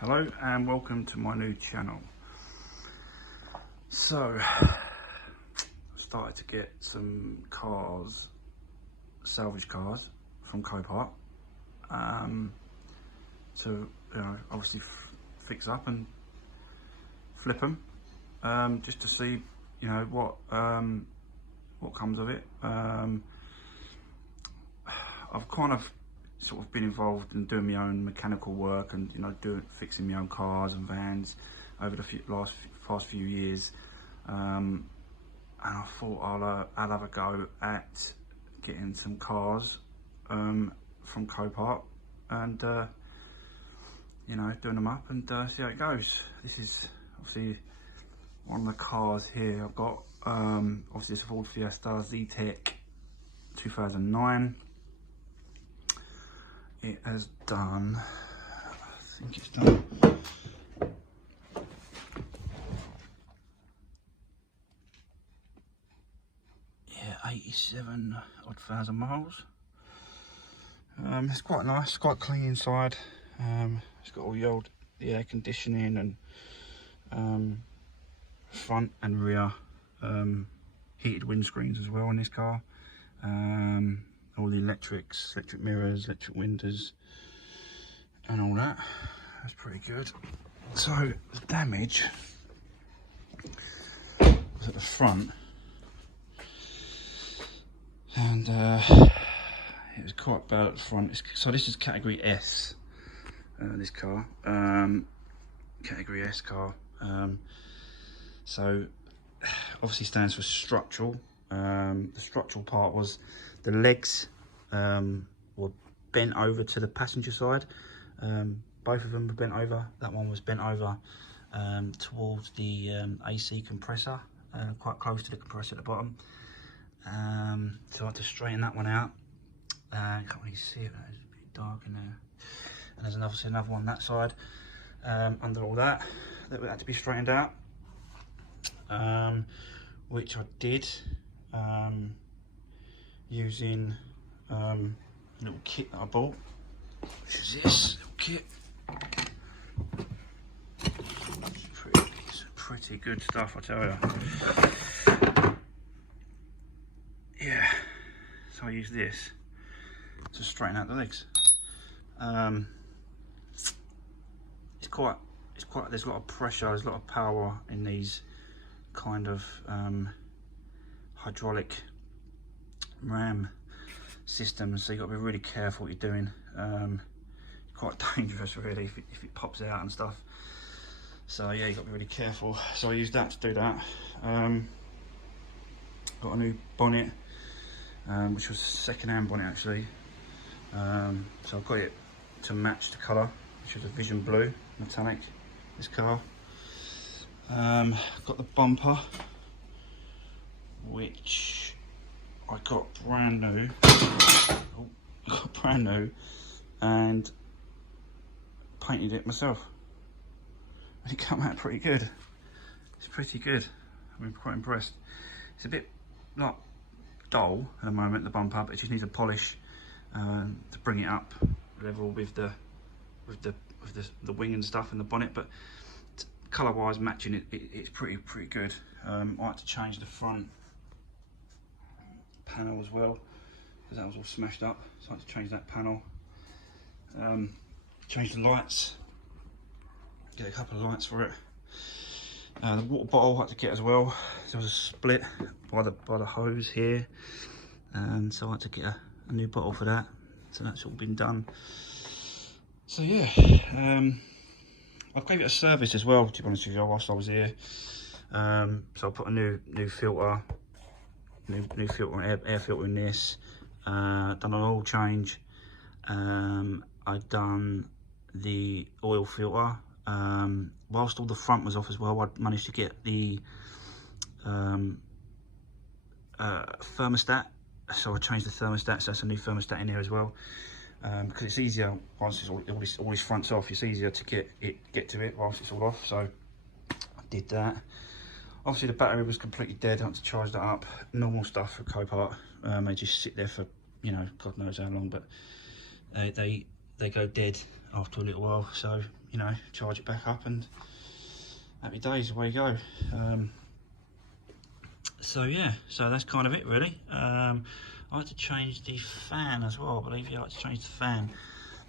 Hello and welcome to my new channel. So, started to get some cars, salvage cars from Copart, to obviously fix up and flip them, just to see what comes of it. I've kind of sort of been involved in doing my own mechanical work and fixing my own cars and vans over the past few years, and I thought I'll have a go at getting some cars from Copart and doing them up and see how it goes. This is obviously one of the cars here I've got. Obviously it's a Ford Fiesta Z-Tech 2009. It has done, I think it's done, yeah, 87 odd thousand miles. It's quite nice, quite clean inside. It's got all the air conditioning and front and rear heated windscreens as well in this car. All the electric mirrors, electric windows and all that. That's pretty good. So the damage was at the front, and it was quite bad at the front. So this is category S, this car, category S car. So obviously stands for structural. The structural part was the legs were bent over to the passenger side. Both of them were bent over. That one was bent over towards the AC compressor, quite close to the compressor at the bottom. So I had to straighten that one out. Can't really see it, it's a bit dark in there. And there's obviously another one that side, under all that had to be straightened out, which I did. Using a little kit that I bought, which is this little kit. It's pretty good stuff, I tell you. Yeah, so I use this to straighten out the legs. There's a lot of pressure, there's a lot of power in these kind of hydraulic ram systems, so you've got to be really careful what you're doing. Quite dangerous really if it pops out and stuff, so yeah, you've got to be really careful. So I used that to do that. Got a new bonnet, which was a second-hand bonnet actually, so I've got it to match the colour, which is a Vision Blue metallic, this car. Got the bumper, which I got brand new, and painted it myself. And it came out pretty good. It's pretty good. I'm quite impressed. It's a bit like dull at the moment, the bumper, but it just needs a polish to bring it up level with the wing and stuff and the bonnet. But colour wise, matching it, it's pretty good. I had to change the front panel as well, because that was all smashed up, so I had to change that panel. Change the lights, get a couple of lights for it. The water bottle I had to get as well. There was a split by the hose here, and so I had to get a new bottle for that. So that's all been done. So yeah, I gave it a service as well, to be honest with you, whilst I was here. So I put a new filter, new filter, air filter in this. Done an oil change. I've done the oil filter. Whilst all the front was off as well, I managed to get the thermostat. So I changed the thermostat, so that's a new thermostat in here as well. Because it's easier once it's all this front's off. It's easier to get to it whilst it's all off. So I did that. Obviously the battery was completely dead. I had to charge that up. Normal stuff for Copart. They just sit there for God knows how long. But they they go dead after a little while, so you know, charge it back up and happy days, away you go. So yeah, so that's kind of it really. I had to change the fan as well, I believe. Yeah, I had to change the fan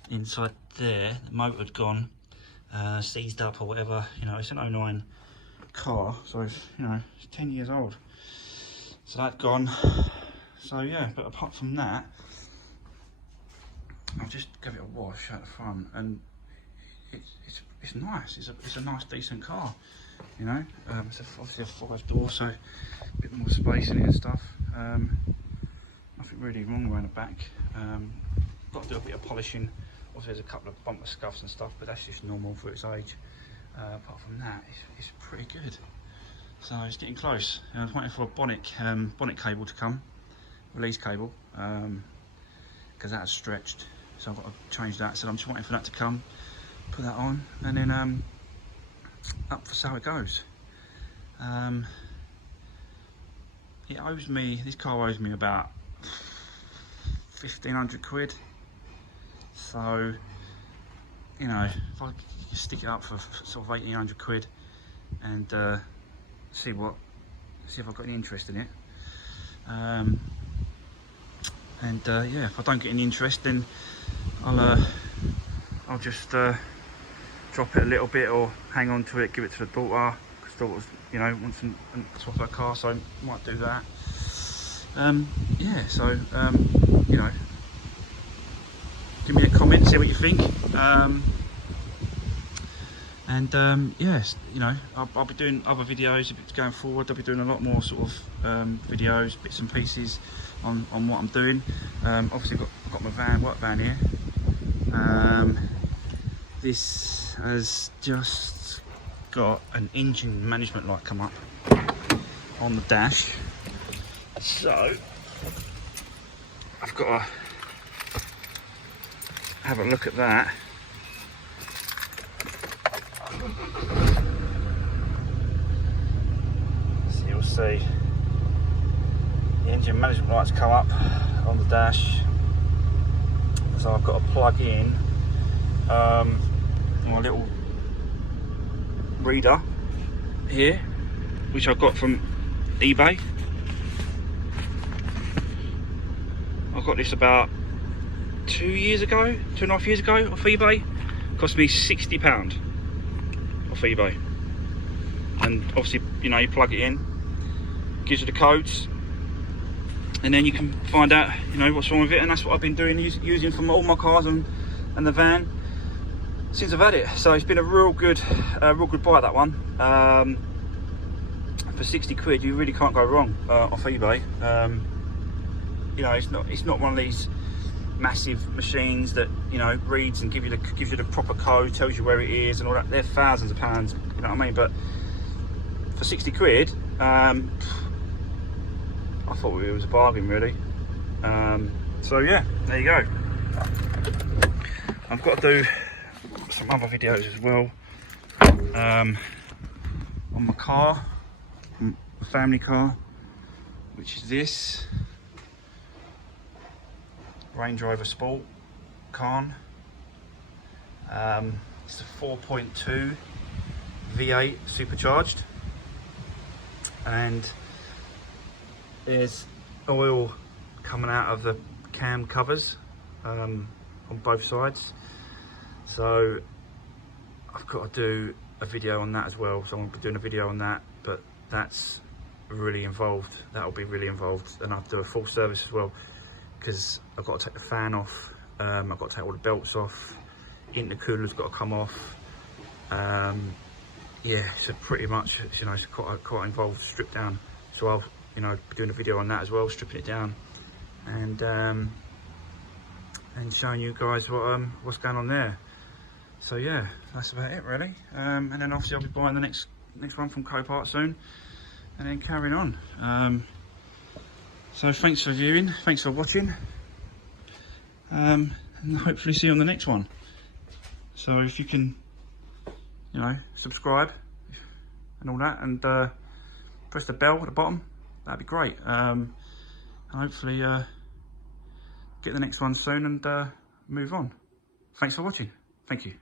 inside there. The motor had gone, seized up or whatever. You know, it's an '09 car, so it's, you know, it's 10 years old. So that's gone. So yeah, but apart from that, I'll just give it a wash at the front, and it's nice. It's a nice, decent car. You know, it's obviously a 5-door, so a bit more space in it and stuff. Nothing really wrong around the back. Got to do a bit of polishing. Also, there's a couple of bumper scuffs and stuff, but that's just normal for its age. Apart from that, it's pretty good. So it's getting close. I was waiting for a bonnet cable to come, release cable, because that has stretched. So I've got to change that. So I'm just waiting for that to come, put that on, and then up for how it goes. It owes me, this car owes me about 1,500 quid. So, you know, if I stick it up for sort of 1,800 quid and see if I've got any interest in it. Yeah, if I don't get any interest, then I'll just drop it a little bit or hang on to it, give it to the daughter, because daughter's, you know, wants to swap her car, so I might do that. Yeah, so you know, give me a comment, see what you think. Yes, you know, I'll be doing other videos going forward. I'll be doing a lot more sort of videos, bits and pieces on what I'm doing. Obviously got my work van here. This has just got an engine management light come up on the dash, so I've got to have a look at that. So you'll see the engine management lights come up on the dash, so I've got to plug in my little reader here, which I got from eBay. I got this about 2.5 years ago off eBay. Cost me £60 off eBay. And obviously, you know, you plug it in, gives you the codes, and then you can find out, you know, what's wrong with it. And that's what I've been doing, using from all my cars and the van since I've had it. So it's been a real good buy, that one. For 60 quid, you really can't go wrong off eBay. You know, it's not one of these massive machines that, you know, reads and gives you the proper code, tells you where it is and all that. They're thousands of pounds, you know what I mean? But for 60 quid, I thought it was a bargain, really. So yeah, there you go. I've got to do some other videos as well on my car, my family car, which is this Range Rover Sport Cairn. It's a 4.2 V8 supercharged, and there's oil coming out of the cam covers on both sides, so I've got to do a video on that as well. So I'm going to be doing a video on that, but that's really involved. That'll be really involved, and I'll do a full service as well, because I've got to take the fan off, I've got to take all the belts off, intercooler's got to come off. Yeah, so pretty much, you know, it's quite involved, strip down. So I'll, you know, be doing a video on that as well, stripping it down, and showing you guys what's going on there. So yeah, that's about it really. And then obviously I'll be buying the next one from Copart soon, and then carrying on. So thanks for viewing, thanks for watching, and hopefully see you on the next one. So if you can, you know, subscribe and all that, and press the bell at the bottom, that'd be great. And hopefully get the next one soon and move on. Thanks for watching. Thank you.